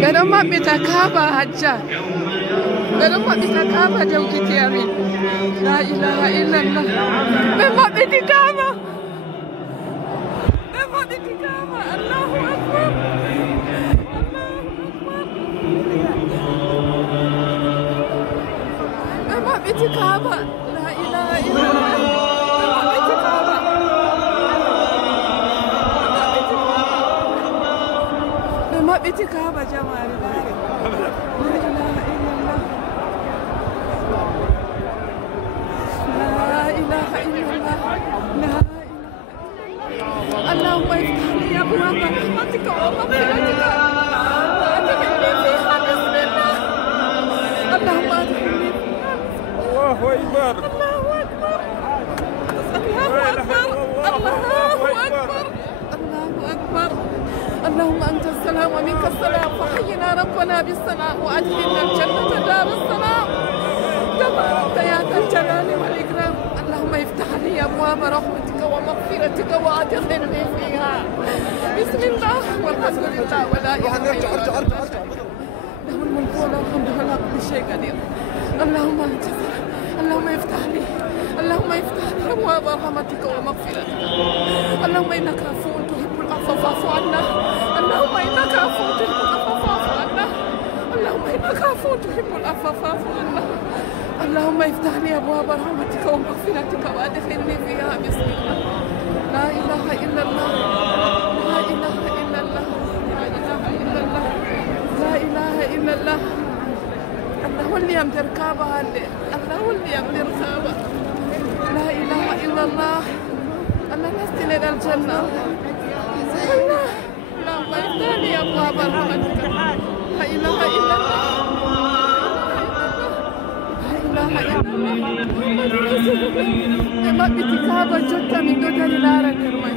Beɗon maɓɓita Kaaba hajja. Beɗon maɓɓita Kaaba jawkiti amin. La ilaha illallah. Ɓe maɓɓiti Kaaba. Ɓe maɓɓiti Kaaba. Allahu akbar. Ɓe maɓɓiti Kaaba. La ilaha illallah. Ɓe maɓɓiti Kaaba. Ɓe maɓɓiti Kaaba jamaare laare. La ilaha illallah. لا إله إلا الله. لا إله. اللهم افتح لي أبواب رحمتك ومغفرتك وأدخلني فيها بسم الله. اللهم أدخلني فيها. الله أكبر. الله أكبر. الله أكبر. الله أكبر. الله أكبر. اللهم أنت السلام ومنك السلام فحينا ربنا بالسلام وأدخلنا الجنة دار السلام. تبارك يا ذا الجلال والإكرام. اللهم افتح لي أبواب رحمتك ومغفرتك وأدخلني فيها. بسم الله والحمد لله ولا إله إلا الله. له الملك وله الحمد ولا كل شيء قدير. اللهم أنت اللهم افتح لي. اللهم افتح لي أبواب رحمتك ومغفرتك. اللهم إنك عفو تحب العفو فاعف عنا. اللهم إنك عفو تحب العفو فاعف عنا. اللهم إنك عفو تحب العفو فاعف عنا. اللهم افتح لي أبواب رحمتك ومغفرتك وأدخلني فيها بسم الله. لا إله إلا الله. لا إله إلا الله. لا إله إلا الله. لا إله إلا الله. الله هو اللي يمدر كعبة. الله هو اللي يمدر كعبة. لا إله إلا الله. الله نستل إلى الجنة. الله اللهم افتح لي أبواب رحمتك. لا إله إلا الله. Ema bitikaba jotta min do dari lara dermai.